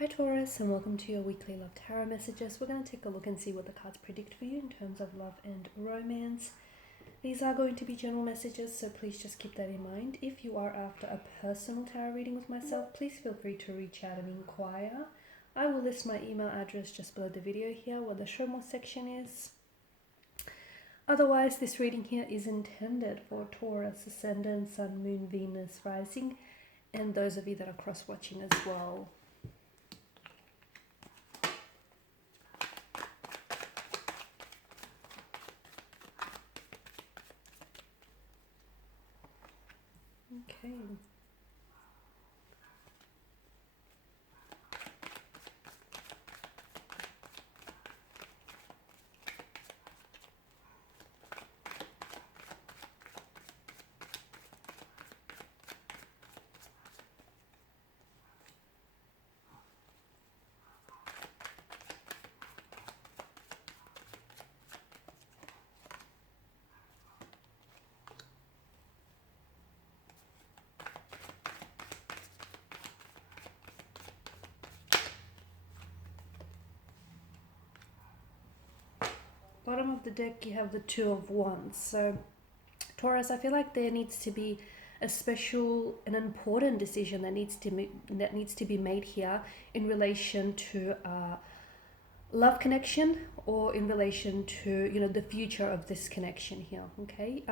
Hi Taurus, and welcome to your weekly love tarot messages. We're going to take a look and see what the cards predict for you in terms of love and romance. These are going to be general messages, so please just keep that in mind. If you are after a personal tarot reading with myself, please feel free to reach out and inquire. I will list my email address just below the video here where the show more section is. Otherwise, this reading here is intended for Taurus, Ascendant, Sun, Moon, Venus, Rising, and those of you that are cross-watching as well. Okay. Bottom of the deck, you have the Two of Wands. So, Taurus, I feel like there needs to be a special, an important decision that needs to be made here in relation to love connection, or in relation to the future of this connection here. Okay.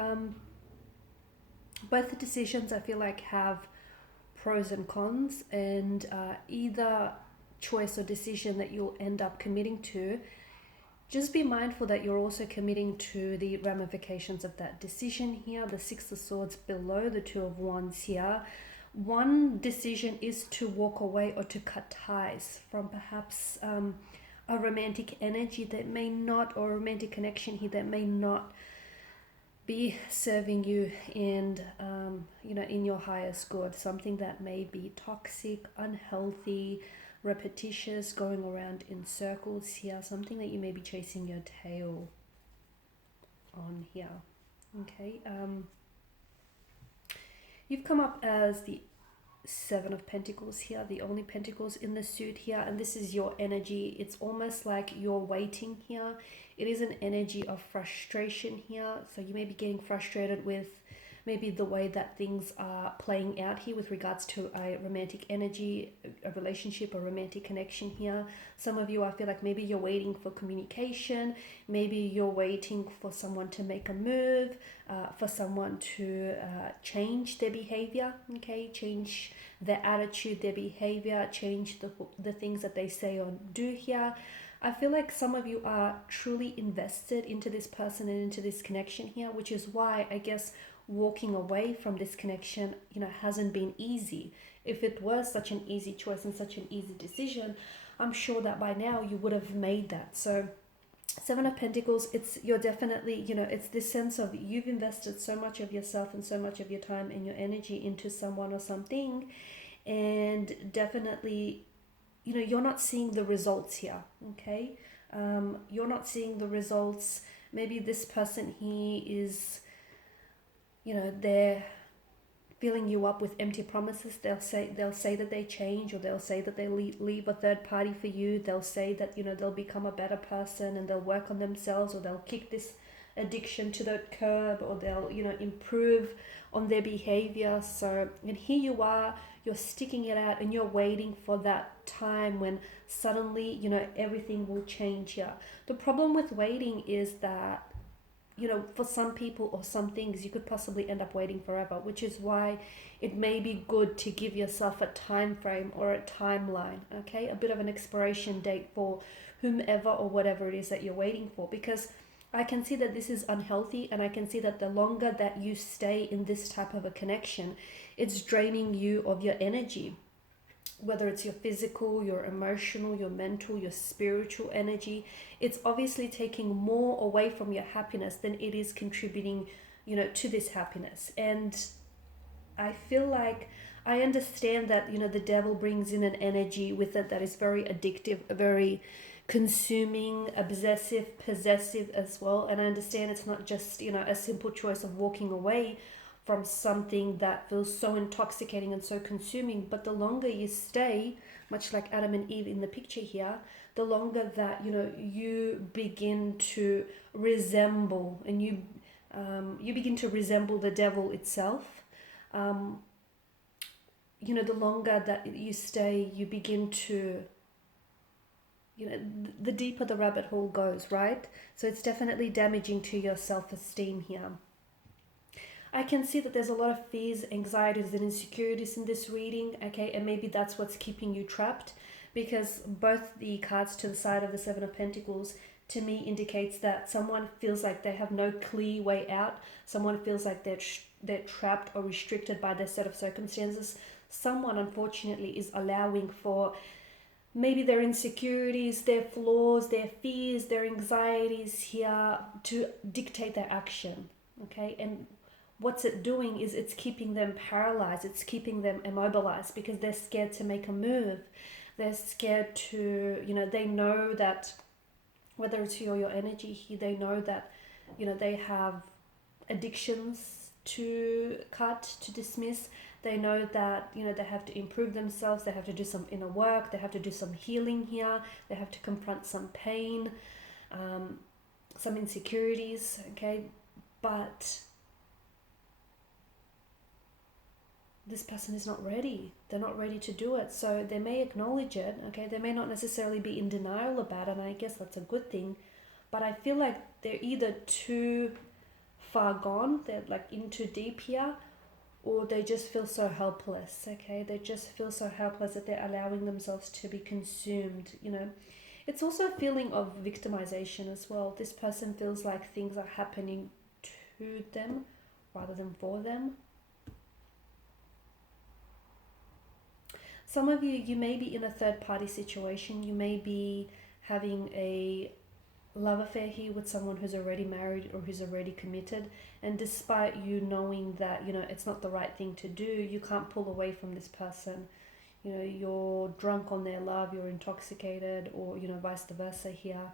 Both the decisions I feel like have pros and cons, and either choice or decision that you'll end up committing to, just be mindful that you're also committing to the ramifications of that decision here. The Six of Swords below the Two of Wands here. One decision is to walk away or to cut ties from perhaps a romantic energy that may not, or a romantic connection here that may not be serving you and in your highest good. Something that may be toxic, unhealthy, repetitious, going around in circles here, something that you may be chasing your tail on here. Okay. You've come up as the Seven of Pentacles here, the only pentacles in the suit here, and this is your energy. It's almost like you're waiting here. It is an energy of frustration here, so you may be getting frustrated with maybe the way that things are playing out here with regards to a romantic energy, a relationship, a romantic connection here. Some of you, I feel like maybe you're waiting for communication, maybe you're waiting for someone to make a move, for someone to change their behavior, okay, change their attitude, their behavior, change the things that they say or do here. I feel like some of you are truly invested into this person and into this connection here, which is why I guess walking away from this connection hasn't been easy. If it was such an easy choice and such an easy decision, I'm sure that by now you would have made that. So Seven of Pentacles, you're definitely, it's this sense of you've invested so much of yourself and so much of your time and your energy into someone or something, and definitely you're not seeing the results here. Okay. You're not seeing the results. Maybe this person here is they're filling you up with empty promises. They'll say that they change, or they'll say that they leave a third party for you. They'll say that they'll become a better person and they'll work on themselves, or they'll kick this addiction to the curb, or they'll improve on their behavior. So, and here you are, you're sticking it out and you're waiting for that time when suddenly everything will change here. The problem with waiting is that for some people or some things, you could possibly end up waiting forever, which is why it may be good to give yourself a time frame or a timeline, okay? A bit of an expiration date for whomever or whatever it is that you're waiting for, because I can see that this is unhealthy, and I can see that the longer that you stay in this type of a connection, it's draining you of your energy. Whether it's your physical, your emotional, your mental, your spiritual energy, it's obviously taking more away from your happiness than it is contributing, to this happiness. And I feel like I understand that, the devil brings in an energy with it that is very addictive, very consuming, obsessive, possessive as well. And I understand it's not just, a simple choice of walking away from something that feels so intoxicating and so consuming, but the longer you stay, much like Adam and Eve in the picture here, the longer that, you know, you begin to resemble, and you begin to resemble the devil itself, you know, the longer that you stay, you begin to, you know, the deeper the rabbit hole goes, right? So it's definitely damaging to your self-esteem here. I can see that there's a lot of fears, anxieties, and insecurities in this reading, okay? And maybe that's what's keeping you trapped, because both the cards to the side of the Seven of Pentacles to me indicates that someone feels like they have no clear way out. Someone feels like they're trapped or restricted by their set of circumstances. Someone, unfortunately, is allowing for maybe their insecurities, their flaws, their fears, their anxieties here to dictate their action, okay? And what's it doing is it's keeping them paralyzed, it's keeping them immobilized, because they're scared to make a move. They're scared to, you know, they know that, whether it's you or your energy here, they know that, you know, they have addictions to cut, to dismiss. They know that, you know, they have to improve themselves, they have to do some inner work, they have to do some healing here, they have to confront some pain, some insecurities, okay? But this person is not ready. They're not ready to do it. So they may acknowledge it, okay? They may not necessarily be in denial about it, and I guess that's a good thing. But I feel like they're either too far gone, they're like in too deep here, or they just feel so helpless, okay? They just feel so helpless that they're allowing themselves to be consumed, you know? It's also a feeling of victimization as well. This person feels like things are happening to them rather than for them. Some of you, you may be in a third-party situation. You may be having a love affair here with someone who's already married or who's already committed. And despite you knowing that, you know, it's not the right thing to do, you can't pull away from this person. You know, you're drunk on their love, you're intoxicated, or, you know, vice versa here.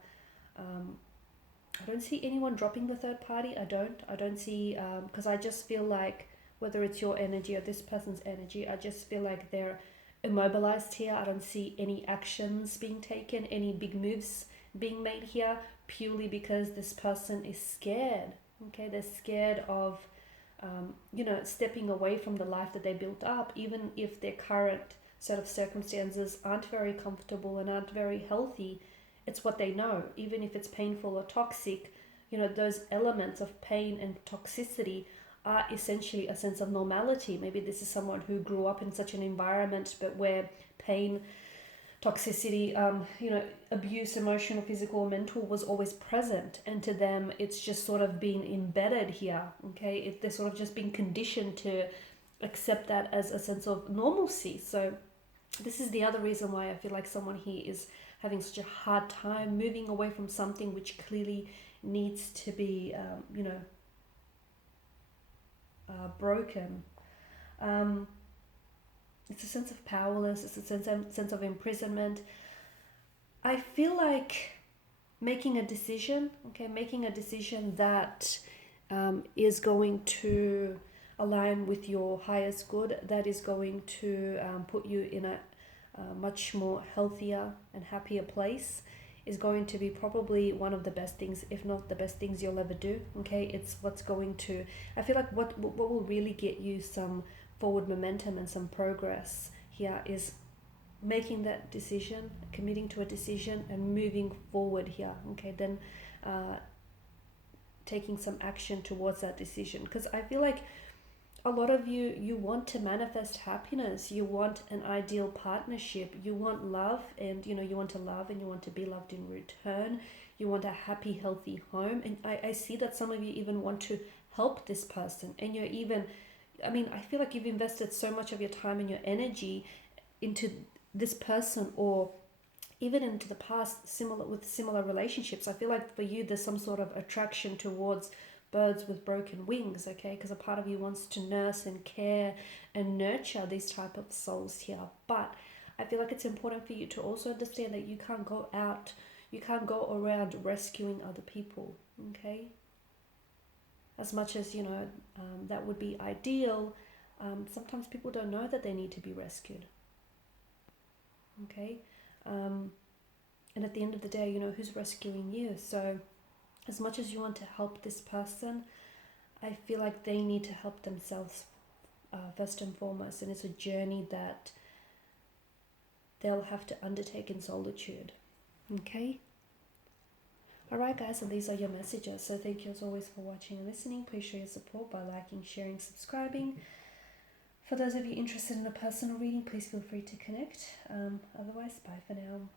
I don't see anyone dropping the third party. I don't see, because I just feel like, whether it's your energy or this person's energy, I just feel like they're immobilized here. I don't see any actions being taken, any big moves being made here, purely because this person is scared, okay? They're scared of, you know, stepping away from the life that they built up, even if their current set of circumstances aren't very comfortable and aren't very healthy. It's what they know. Even if it's painful or toxic, you know, those elements of pain and toxicity are essentially a sense of normality. Maybe this is someone who grew up in such an environment, but where pain, toxicity, you know, abuse, emotional, physical, or mental, was always present. And to them, it's just sort of been embedded here, okay? They're sort of just being conditioned to accept that as a sense of normalcy. So this is the other reason why I feel like someone here is having such a hard time moving away from something which clearly needs to be, you know, broken. It's a sense of powerless, it's a sense of imprisonment. I feel like making a decision, okay, making a decision that is going to align with your highest good, that is going to put you in a much more healthier and happier place, is going to be probably one of the best things, if not the best things you'll ever do, okay? It's what's going to, I feel like what will really get you some forward momentum and some progress here is making that decision, committing to a decision and moving forward here, okay? Then taking some action towards that decision, because I feel like a lot of you want to manifest happiness, you want an ideal partnership, you want love, and you know, you want to love and you want to be loved in return, you want a happy, healthy home. And I see that some of you even want to help this person, and you're even, I mean, I feel like you've invested so much of your time and your energy into this person, or even into the past, similar relationships. I feel like for you there's some sort of attraction towards birds with broken wings, okay? Because a part of you wants to nurse and care and nurture these type of souls here. But I feel like it's important for you to also understand that you can't go around rescuing other people, okay? As much as, you know, that would be ideal, sometimes people don't know that they need to be rescued. okay? And at the end of the day, you know, who's rescuing you? So as much as you want to help this person, I feel like they need to help themselves first and foremost, and it's a journey that they'll have to undertake in solitude, okay? Alright guys, and these are your messages. So thank you as always for watching and listening. Please show your support by liking, sharing, subscribing. For those of you interested in a personal reading, please feel free to connect. Otherwise, bye for now.